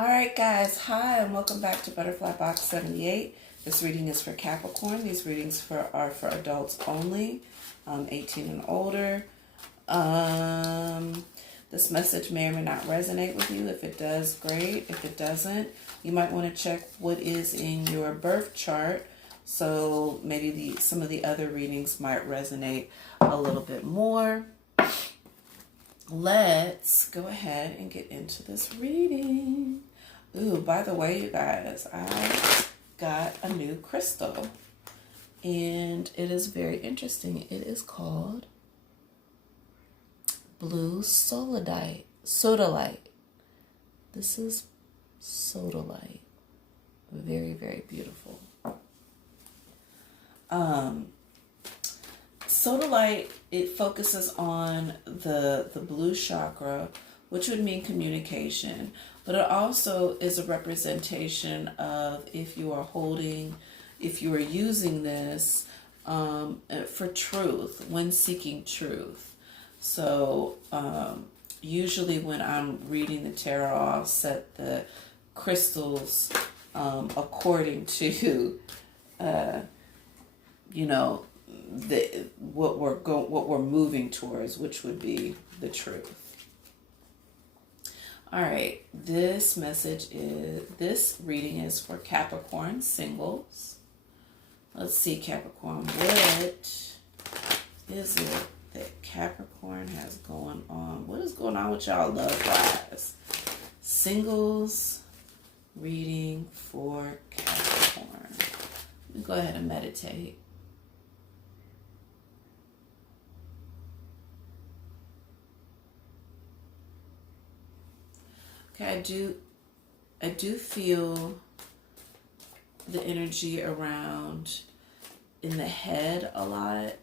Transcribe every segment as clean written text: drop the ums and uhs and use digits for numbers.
All right, guys. Hi, and welcome back to Butterfly Box 78. This reading is for Capricorn. These readings are for adults only, 18 and older. This message may or may not resonate with you. If it does, great. If it doesn't, you might want to check what is in your birth chart. So maybe some of the other readings might resonate a little bit more. Let's go ahead and get into this reading. Ooh, by the way, you guys, I got a new crystal. And it is very interesting. It is called Blue Sodalite. This is Sodalite. Very, very beautiful. Sodalite, it focuses on the blue chakra, which would mean communication, but it also is a representation of if you are using this for truth, when seeking truth. So usually when I'm reading the tarot, I'll set the crystals according to what we're moving towards, which would be the truth. All right, this reading is for Capricorn singles. Let's see, Capricorn, what is it that Capricorn has going on? What is going on with y'all love-wise? Singles reading for Capricorn. Let me go ahead and meditate. Okay, I do feel the energy around in the head a lot.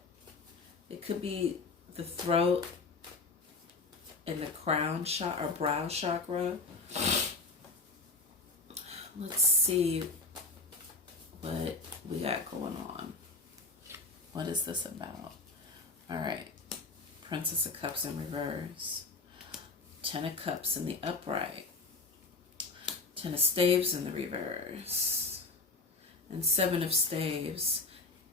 It could be the throat and the crown chakra or brow chakra. Let's see what we got going on. What is this about? All right, Princess of Cups in reverse. 10 of Cups in the upright. 10 of Staves in the reverse. And 7 of Staves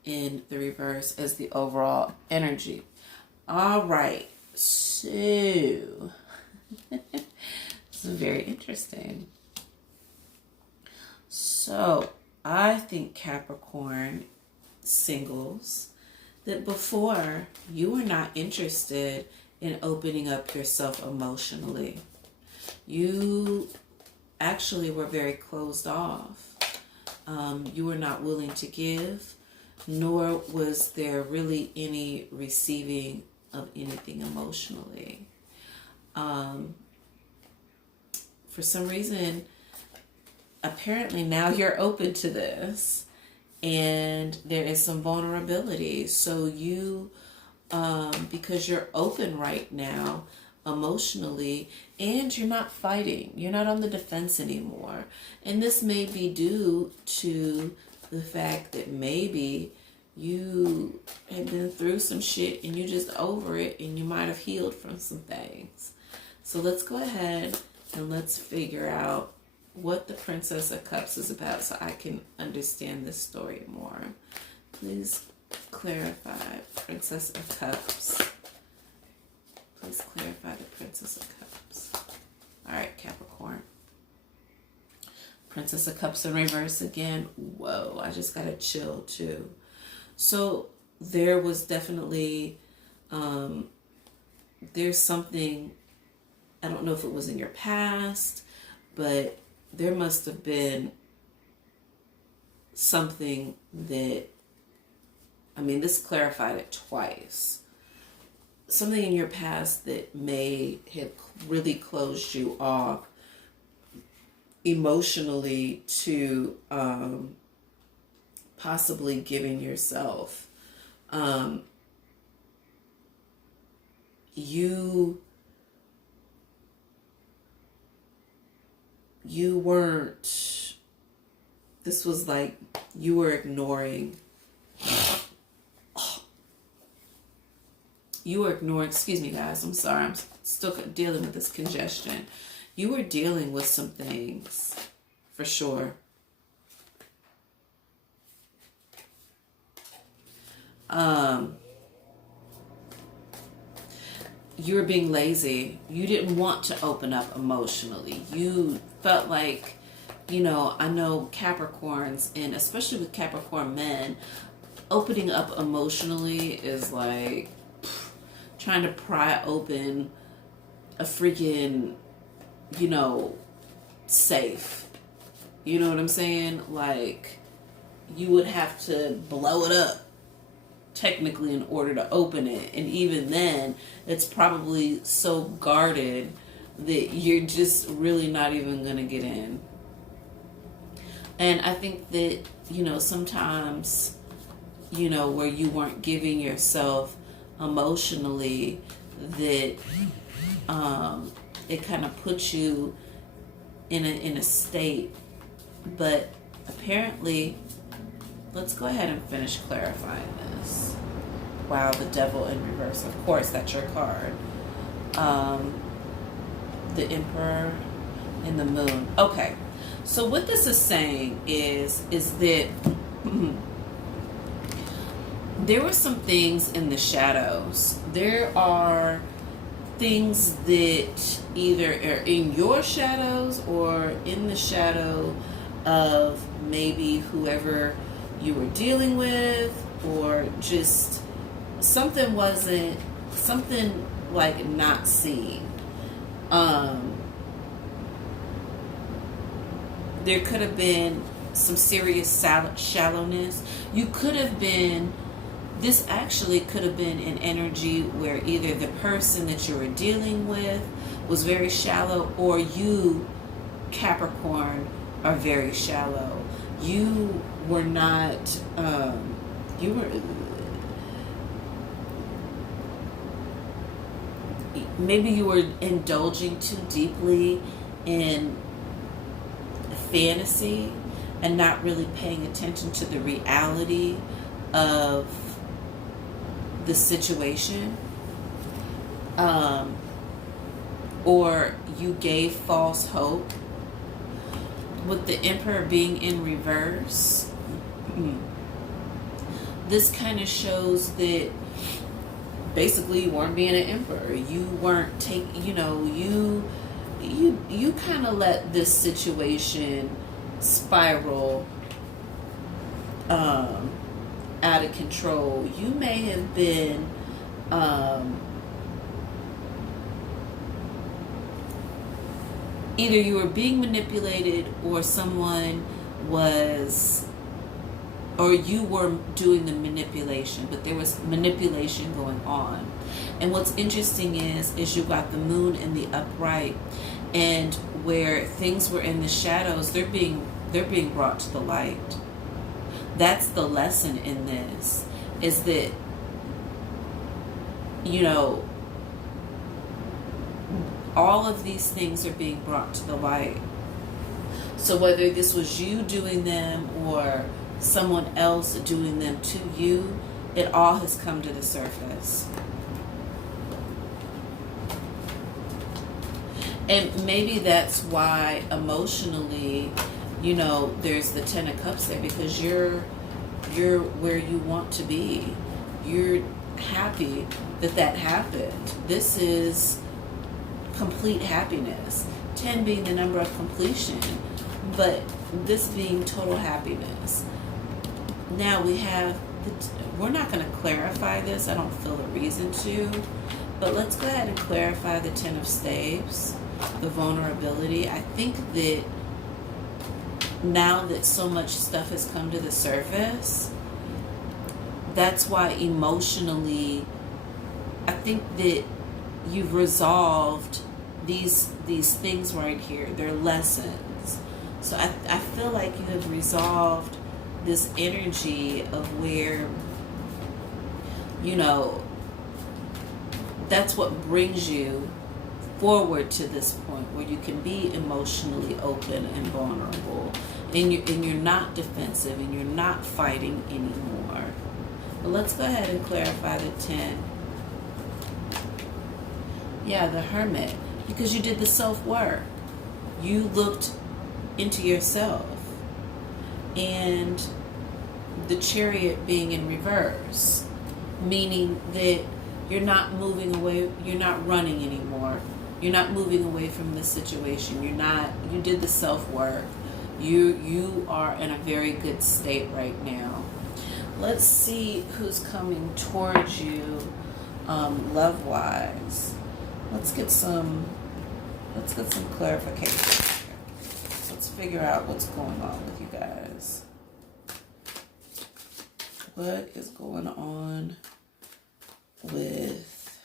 in the reverse as the overall energy. All right. So, this is very interesting. So, I think Capricorn singles, that before you were not interested in opening up yourself emotionally. You actually were very closed off. You were not willing to give, nor was there really any receiving of anything emotionally. For some reason, apparently now you're open to this, and there is some vulnerability. So you because you're open right now emotionally, and you're not fighting. You're not on the defense anymore. And this may be due to the fact that maybe you have been through some shit and you're just over it, and you might have healed from some things. So let's go ahead and let's figure out what the Princess of Cups is about so I can understand this story more. Please clarify, Princess of Cups. Please clarify the Princess of Cups. All right, Capricorn. Princess of Cups in reverse again. Whoa, I just got a chill too. So there was definitely, there's something, I don't know if it was in your past, but there must have been something that, this clarified it twice. Something in your past that may have really closed you off emotionally to possibly giving yourself. You weren't, this was like you were ignoring. You were ignoring, excuse me guys, I'm sorry, I'm still dealing with this congestion. You were dealing with some things, for sure. You were being lazy. You didn't want to open up emotionally. You felt like, I know Capricorns, and especially with Capricorn men, opening up emotionally is like trying to pry open a freaking, safe. You know what I'm saying? Like, you would have to blow it up technically in order to open it, and even then it's probably so guarded that you're just really not even gonna get in. And I think that sometimes where you weren't giving yourself emotionally, that it kind of puts you in a state. But apparently, let's go ahead and finish clarifying this. Wow, the Devil in reverse. Of course, that's your card. The Emperor and the Moon. Okay, so what this is saying is that there were some things in the shadows. There are things that either are in your shadows or in the shadow of maybe whoever you were dealing with, or just something like not seen. There could have been some serious shallowness. This actually could have been an energy where either the person that you were dealing with was very shallow, or you, Capricorn, are very shallow. You were not, maybe you were indulging too deeply in fantasy and not really paying attention to the reality of the situation. Or you gave false hope. With the Emperor being in reverse, this kind of shows that basically you weren't being an emperor. You weren't taking, you kind of let this situation spiral out of control. You may have been either you were being manipulated, or someone was, or you were doing the manipulation, but there was manipulation going on. And what's interesting is you got the Moon in the upright, and where things were in the shadows, they're being brought to the light. That's the lesson in this, is that all of these things are being brought to the light. So whether this was you doing them or someone else doing them to you, it all has come to the surface. And maybe that's why emotionally, there's the Ten of Cups there, because you're where you want to be. You're happy that happened. This is complete happiness. 10 being the number of completion, but this being total happiness. Now we're not going to clarify this. I don't feel a reason to, but let's go ahead and clarify the Ten of Staves, the vulnerability. I think that now that so much stuff has come to the surface, that's why emotionally, I think that you've resolved these things right here. They're lessons. So I feel like you have resolved this energy of where, that's what brings you forward to this point where you can be emotionally open and vulnerable, and you're not defensive, and you're not fighting anymore. But let's go ahead and clarify the 10. Yeah, the Hermit, because you did the self-work. you looked into yourself. And the Chariot being in reverse, meaning that you're not moving away, you're not running anymore. You're not moving away from this situation. You did the self-work. You are in a very good state right now. Let's see who's coming towards you, love-wise. Let's get some clarification. Let's figure out what's going on with you guys. What is going on with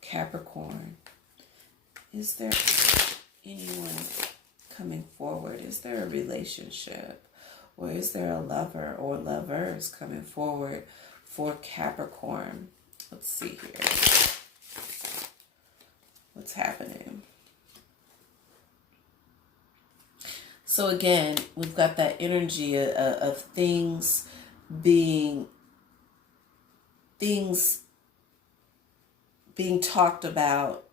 Capricorn? Is there anyone coming forward? Is there a relationship? Or is there a lover or lovers coming forward for Capricorn? Let's see here. What's happening? So again, we've got that energy of things being talked about,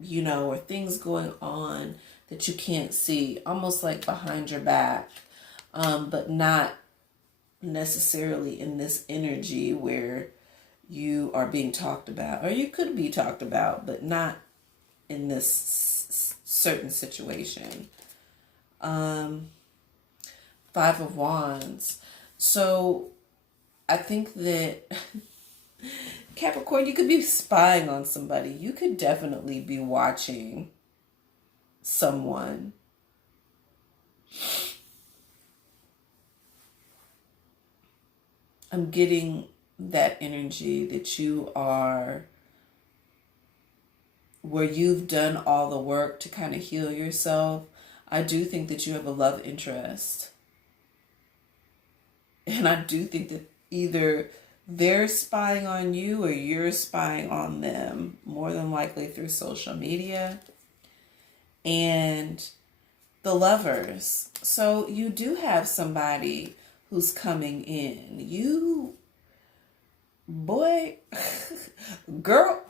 you know, or things going on that you can't see, almost like behind your back, but not necessarily in this energy where you are being talked about, or you could be talked about, but not in this certain situation. Five of Wands. So I think that Capricorn, you could be spying on somebody. You could definitely be watching someone. I'm getting that energy that you are, where you've done all the work to kind of heal yourself. I do think that you have a love interest. And I do think that either they're spying on you or you're spying on them, more than likely through social media. And the Lovers. So you do have somebody who's coming in. You, boy, girl.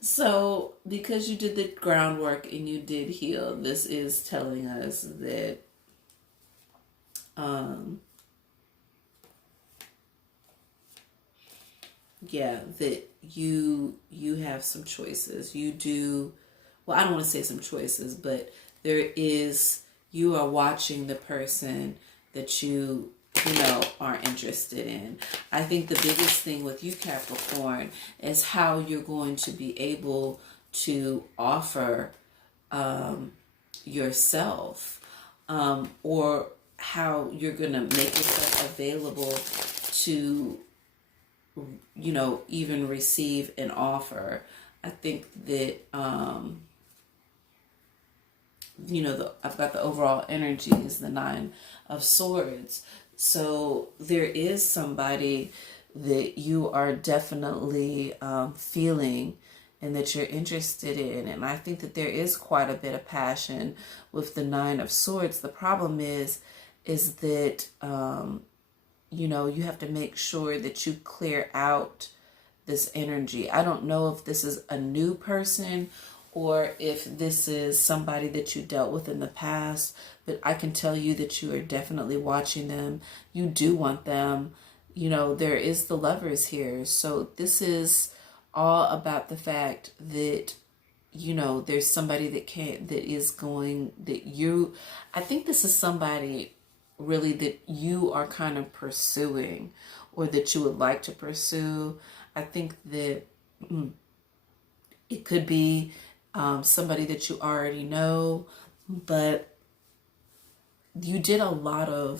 So because you did the groundwork and you did heal, this is telling us that that you have some choices. You do, well, I don't want to say some choices, but you are watching the person that you are interested in. I think the biggest thing with you, Capricorn, is how you're going to be able to offer yourself, or how you're going to make yourself available to, even receive an offer. I think that, I've got the overall energy is the Nine of Swords. So there is somebody that you are definitely feeling and that you're interested in. And I think that there is quite a bit of passion with the Nine of Swords. The problem is that, you have to make sure that you clear out this energy. I don't know if this is a new person or if this is somebody that you dealt with in the past, but I can tell you that you are definitely watching them. You do want them. There is the Lovers here. So this is all about the fact that, there's somebody I think this is somebody really that you are kind of pursuing or that you would like to pursue. I think that it could be somebody that you already know, but you did you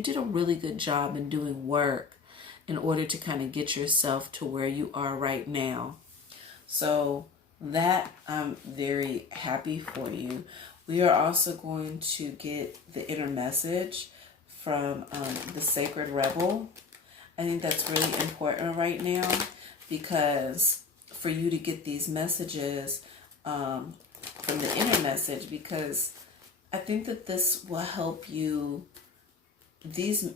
did a really good job in doing work in order to kind of get yourself to where you are right now. So that I'm very happy for you. We are also going to get the inner message from the Sacred Rebel. I think that's really important right now, because for you to get these messages from the inner message, because I think that this will help you. These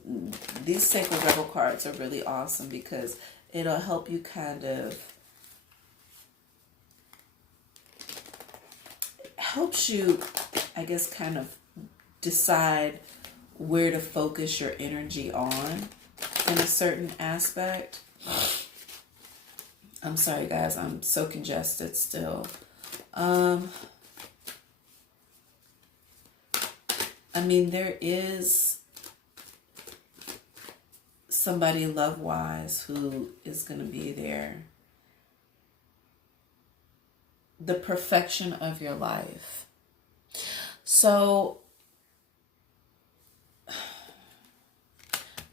Sacred Rebel cards are really awesome because it'll help you kind of helps you, I guess, kind of decide where to focus your energy on in a certain aspect. I'm sorry, guys. I'm so congested still. I mean, there is somebody love-wise who is going to be there. The perfection of your life. So,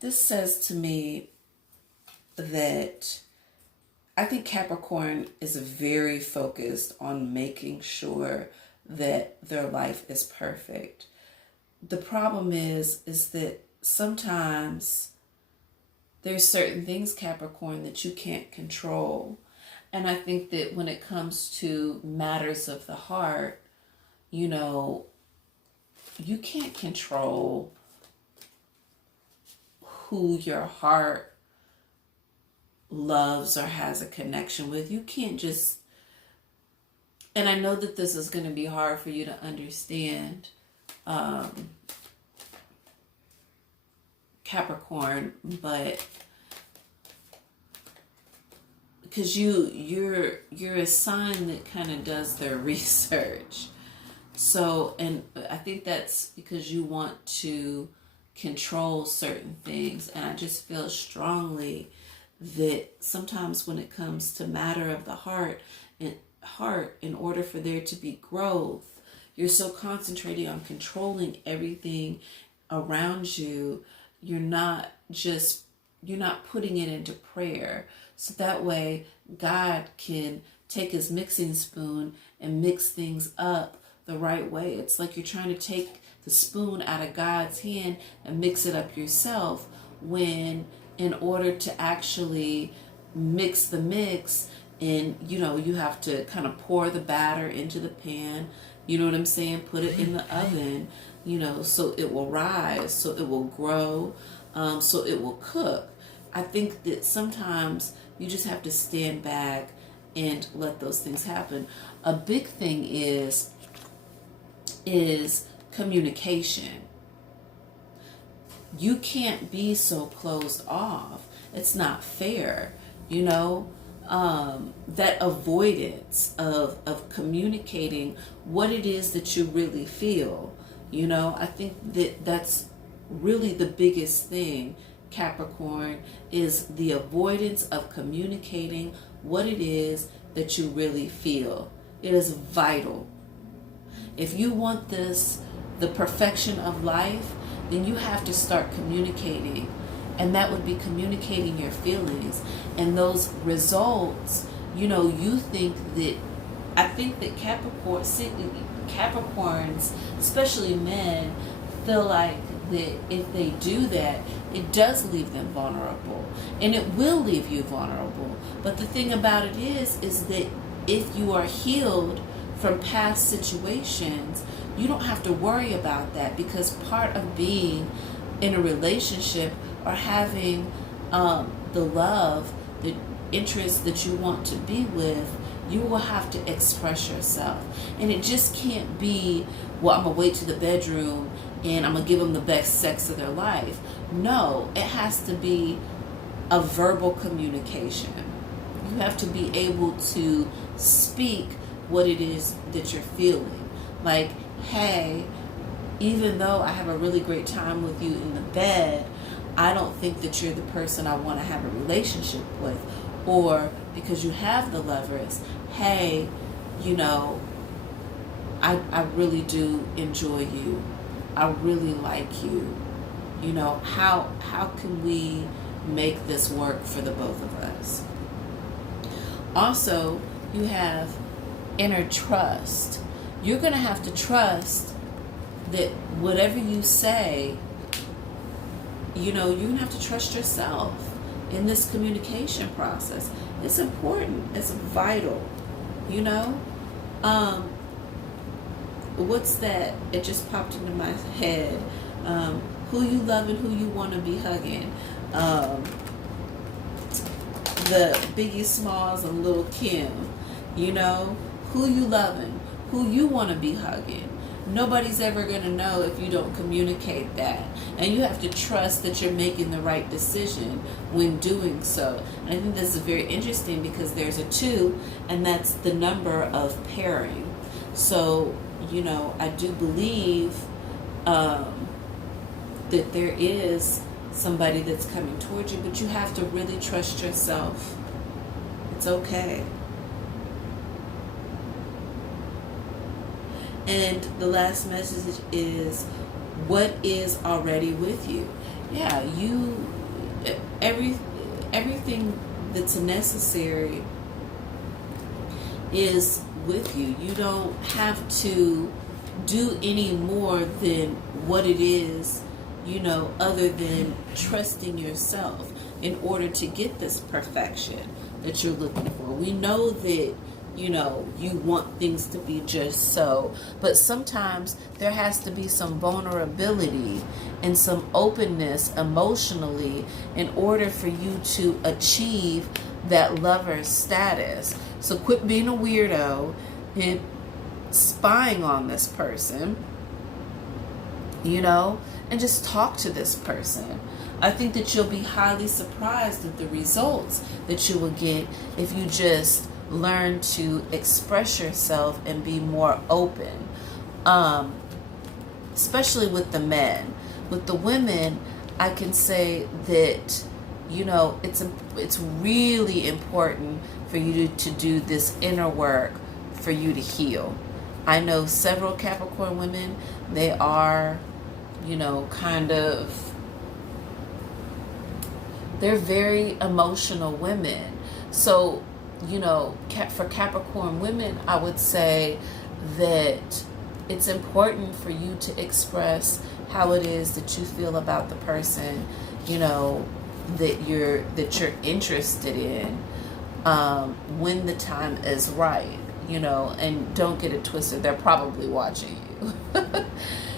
this says to me that I think Capricorn is very focused on making sure that their life is perfect. The problem is that sometimes there's certain things, Capricorn, that you can't control. And I think that when it comes to matters of the heart, you know, you can't control who your heart loves or has a connection with. You can't just, and I know that this is going to be hard for you to understand, Capricorn, but because you're a sign that kind of does their research. So, and I think that's because you want to control certain things. And I just feel strongly that sometimes when it comes to matter of the heart, in order for there to be growth, you're so concentrating on controlling everything around you. You're not putting it into prayer. So that way God can take his mixing spoon and mix things up the right way. It's like you're trying to take the spoon out of God's hand and mix it up yourself, when in order to actually mix the mix, and you have to kind of pour the batter into the pan, you know what I'm saying, put it in the oven, so it will rise, so it will grow, so it will cook. I think that sometimes you just have to stand back and let those things happen. A big thing is communication. You can't be so closed off. It's not fair, that avoidance of communicating what it is that you really feel. I think that that's really the biggest thing, Capricorn, is the avoidance of communicating what it is that you really feel. It is vital. If you want the perfection of life, then you have to start communicating. And that would be communicating your feelings. And those results, you think that, I think that Capricorns, especially men, feel like that if they do that, it does leave them vulnerable. And it will leave you vulnerable. But the thing about it is that if you are healed from past situations, you don't have to worry about that, because part of being in a relationship or having the love, the interest that you want to be with, you will have to express yourself. And it just can't be, well, I'm going to wait to the bedroom and I'm going to give them the best sex of their life. No, it has to be a verbal communication. You have to be able to speak what it is that you're feeling. Like, hey, even though I have a really great time with you in the bed, I don't think that you're the person I want to have a relationship with. Or because you have the Lovers, hey, I really do enjoy you. I really like you. How can we make this work for the both of us? Also, you have inner trust. You're going to have to trust that whatever you say, you're going to have to trust yourself in this communication process. It's important. It's vital. What's that? It just popped into my head. Who you love and who you want to be hugging. The Biggie Smalls and Lil' Kim. Who you loving, who you want to be hugging. Nobody's ever going to know if you don't communicate that. And you have to trust that you're making the right decision when doing so. And I think this is very interesting because there's a 2, and that's the number of pairing. So, I do believe that there is somebody that's coming towards you, but you have to really trust yourself. It's okay. And the last message is, what is already with you? Yeah, everything that's necessary is with you. You don't have to do any more than what it is, other than trusting yourself in order to get this perfection that you're looking for. We know that you want things to be just so, but sometimes there has to be some vulnerability and some openness emotionally in order for you to achieve that lover status. So quit being a weirdo and spying on this person, and just talk to this person. I think that you'll be highly surprised at the results that you will get if you just learn to express yourself and be more open, especially with the men. With the women, I can say that it's really important for you to do this inner work for you to heal. I know several Capricorn women, they are they're very emotional women. So for Capricorn women, I would say that it's important for you to express how it is that you feel about the person, that you're interested in, when the time is right, and don't get it twisted. They're probably watching you.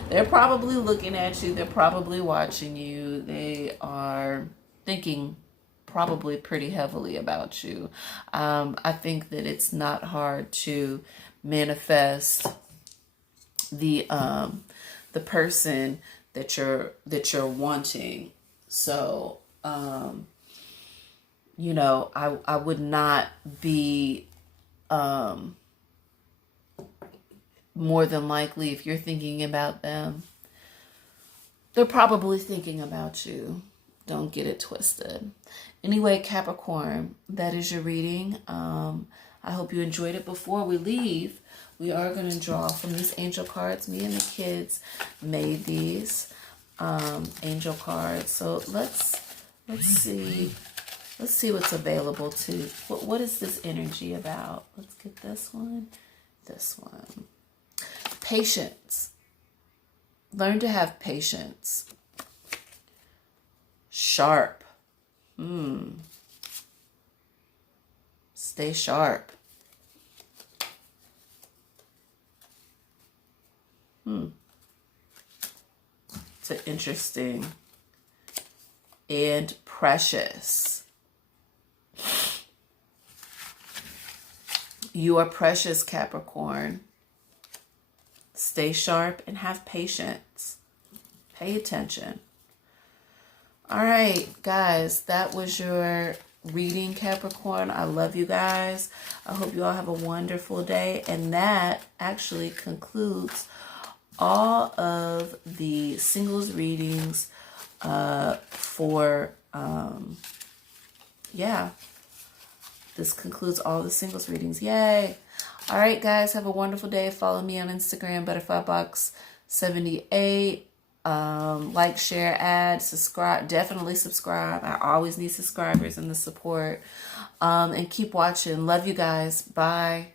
They're probably looking at you. They're probably watching you. They are thinking probably pretty heavily about you. I think that it's not hard to manifest the person that you're wanting. So I would not be more than likely, if you're thinking about them, they're probably thinking about you. Don't get it twisted. Anyway, Capricorn, that is your reading. I hope you enjoyed it. Before we leave, we are going to draw from these angel cards. Me and the kids made these angel cards. So let's see what's available to. What is this energy about? Let's get this one. This one. Patience. Learn to have patience. Sharp. Stay sharp. It's an interesting. And precious. You are precious, Capricorn. Stay sharp and have patience. Pay attention. All right, guys, that was your reading, Capricorn. I love you guys. I hope you all have a wonderful day. And that actually concludes all of the singles readings this concludes all the singles readings. Yay. All right, guys, have a wonderful day. Follow me on Instagram, butterflybox78. Like, share, add, subscribe. Definitely subscribe. I always need subscribers and the support. And keep watching. Love you guys. Bye.